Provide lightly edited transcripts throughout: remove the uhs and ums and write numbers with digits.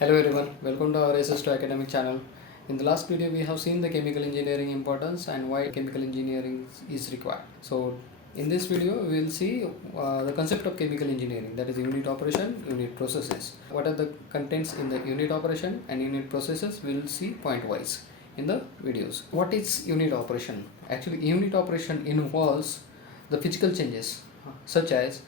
Hello everyone, welcome to our Access to Academic channel. In the last video we have seen the chemical engineering importance and why chemical engineering is required. So in this video we will see the concept of chemical engineering, that is unit operation, unit processes. What are the contents in the unit operation and unit processes we will see point wise in the videos. What is unit operation? Actually unit operation involves the physical changes such as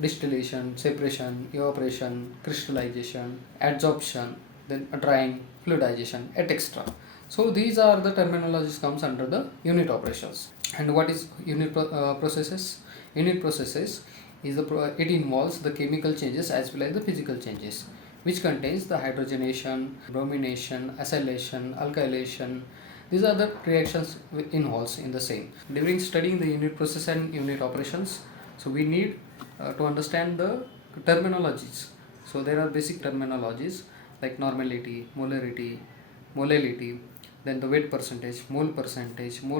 distillation, separation, evaporation, crystallization, adsorption, then drying, fluidization, etc. So these are the terminologies comes under the unit operations. And what is processes? Unit processes is it involves the chemical changes as well as the physical changes, which contains the hydrogenation, bromination, acylation, alkylation. These are the reactions involves in the same. During studying the unit process and unit operations, so we need to understand the terminologies. So there are basic terminologies like normality, molarity, molality, then the weight percentage, mole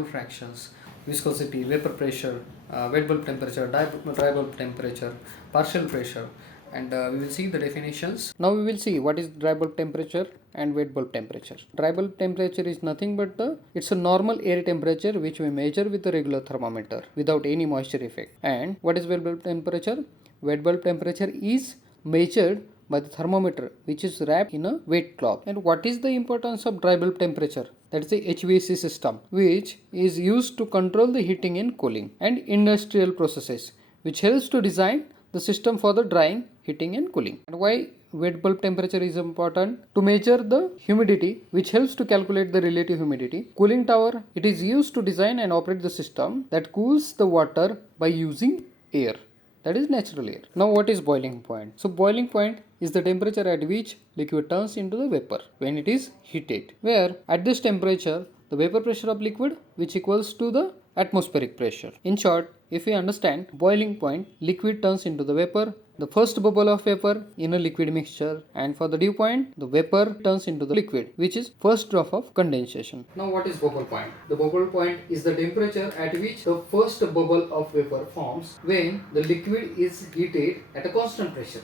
fractions, viscosity, vapor pressure, wet bulb temperature, dry bulb temperature, partial pressure, and we will see the definitions. Now we will see what is dry bulb temperature and wet bulb temperature. Dry bulb temperature is nothing but it's a normal air temperature which we measure with a regular thermometer without any moisture effect. And what is wet bulb temperature? Wet bulb temperature is measured by the thermometer which is wrapped in a wet cloth. And what is the importance of dry bulb temperature? That is the HVAC system, which is used to control the heating and cooling and industrial processes, which helps to design the system for the drying, heating and cooling. And why wet bulb temperature is important? To measure the humidity, which helps to calculate the relative humidity. Cooling tower, it is used to design and operate the system that cools the water by using air, that is natural air. Now what is boiling point? So boiling point is the temperature at which liquid turns into the vapor when it is heated, where at this temperature the vapor pressure of liquid which equals to the atmospheric pressure. In short, if we understand boiling point, liquid turns into the vapor, the first bubble of vapor in a liquid mixture, and for the dew point the vapor turns into the liquid, which is first drop of condensation. Now what is bubble point? The bubble point is the temperature at which the first bubble of vapor forms when the liquid is heated at a constant pressure.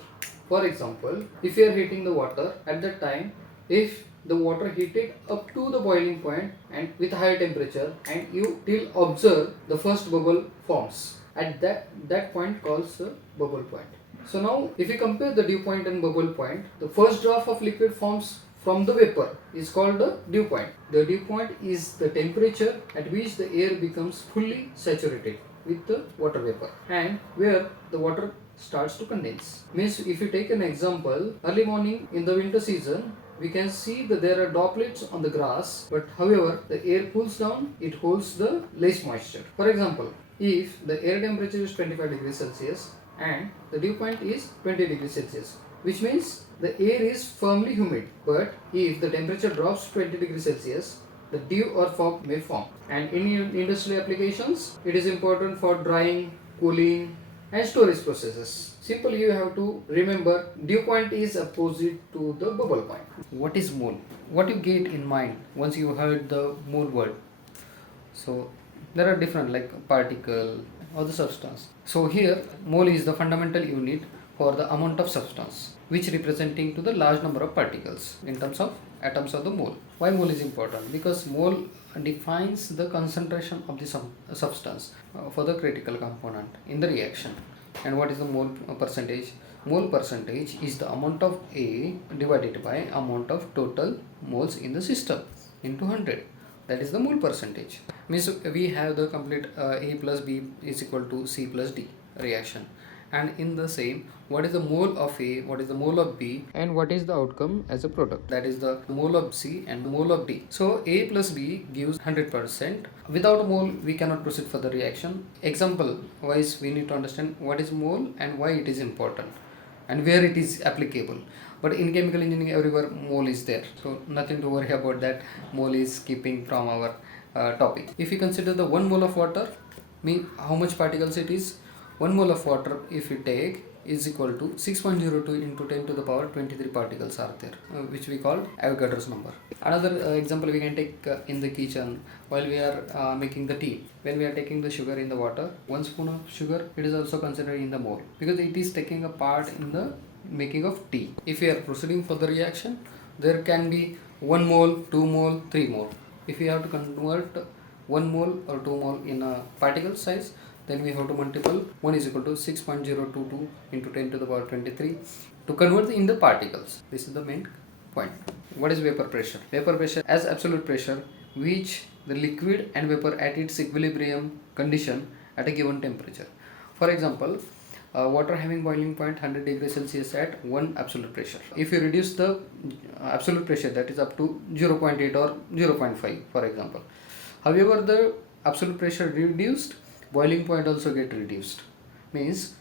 For example, if you are heating the water, at that time if the water heated up to the boiling point and with higher temperature and you till observe the first bubble forms, at that point calls the bubble point. So now if we compare the dew point and bubble point, the first drop of liquid forms from the vapor is called the dew point. The dew point is the temperature at which the air becomes fully saturated with the water vapor and where the water starts to condense. Means if you take an example, early morning in the winter season, we can see that there are droplets on the grass, but however the air cools down, it holds the less moisture. For example, if the air temperature is 25 degrees Celsius and the dew point is 20 degrees Celsius, which means the air is firmly humid, but if the temperature drops 20 degrees Celsius, the dew or fog may form. And in industrial applications, it is important for drying, cooling and storage processes. Simply you have to remember dew point is opposite to the bubble point. What is mole? What you get in mind once you heard the mole word? So there are different like particle or the substance. So here mole is the fundamental unit for the amount of substance which representing to the large number of particles in terms of atoms of the mole. Why mole is important? Because mole defines the concentration of the substance for the critical component in the reaction. And what is the mole percentage? Mole percentage is the amount of A divided by amount of total moles in the system into 100. That is the mole percentage. Means we have the complete A plus B is equal to C plus D reaction. And in the same, what is the mole of A, what is the mole of B, and what is the outcome as a product, that is the mole of C and the mole of D. So A plus B gives 100%. Without mole we cannot proceed for the reaction. Example wise we need to understand what is mole and why it is important and where it is applicable. But in chemical engineering everywhere mole is there, so nothing to worry about that. Mole is keeping from our topic. If you consider the 1 mole of water, mean how much particles it is? 1 mole of water if you take is equal to 6.02 into 10 to the power 23 particles are there, which we call Avogadro's number. Another example we can take in the kitchen while we are making the tea. When we are taking the sugar in the water, 1 spoon of sugar, it is also considered in the mole because it is taking a part in the making of tea. If we are proceeding for the reaction, there can be 1 mole, 2 mole, 3 mole. If we have to convert 1 mole or 2 mole in a particle size, then we have to multiple 1 is equal to 6.022 into 10 to the power 23 to convert in the particles. This is the main point. What is vapor pressure? Vapor pressure as absolute pressure which the liquid and vapor at its equilibrium condition at a given temperature. For example, water having boiling point 100 degrees Celsius at 1 absolute pressure. If you reduce the absolute pressure, that is up to 0.8 or 0.5 for example. However, the absolute pressure reduced, boiling point also get reduced. Means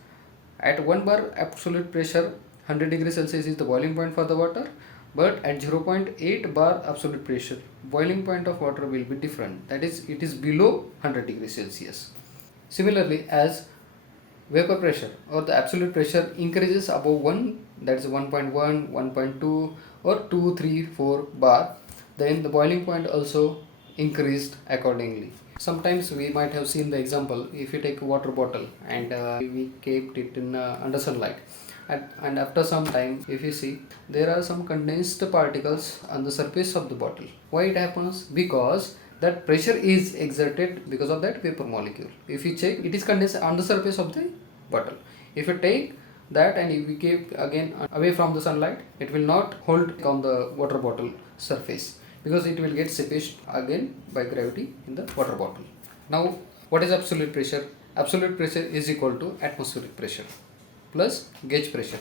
at 1 bar absolute pressure 100 degrees Celsius is the boiling point for the water, but at 0.8 bar absolute pressure boiling point of water will be different, that is it is below 100 degrees Celsius. Similarly, as vapor pressure or the absolute pressure increases above 1, that is 1.1, 1.2 or 2, 3, 4 bar, then the boiling point also increased accordingly. Sometimes we might have seen the example, if you take a water bottle and we kept it in under sunlight, and after some time if you see there are some condensed particles on the surface of the bottle. Why it happens? Because that pressure is exerted because of that vapor molecule. If you check, it is condensed on the surface of the bottle. If you take that and if we keep again away from the sunlight, it will not hold on the water bottle surface because it will get seepage again by gravity in the water bottle. Now, what is absolute pressure? Absolute pressure is equal to atmospheric pressure plus gauge pressure.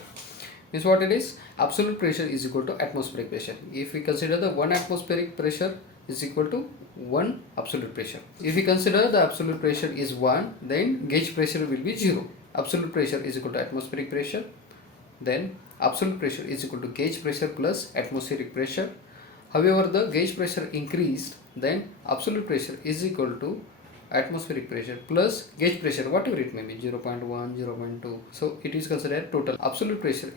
Means what it is? Absolute pressure is equal to atmospheric pressure. If we consider the 1 atmospheric pressure is equal to 1 absolute pressure. If we consider the absolute pressure is 1, then gauge pressure will be 0. Absolute pressure is equal to atmospheric pressure, then absolute pressure is equal to gauge pressure plus atmospheric pressure. However, the gauge pressure increased, then absolute pressure is equal to atmospheric pressure plus gauge pressure, whatever it may be, 0.1, 0.2. So it is considered total absolute pressure.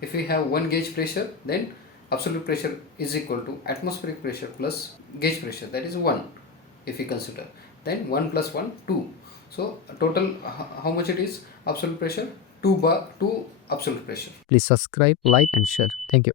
If we have 1 gauge pressure, then absolute pressure is equal to atmospheric pressure plus gauge pressure, that is 1 if we consider. Then 1 plus 1, 2. So total how much it is? Absolute pressure 2 bar 2 absolute pressure. Please subscribe, like and share. Thank you.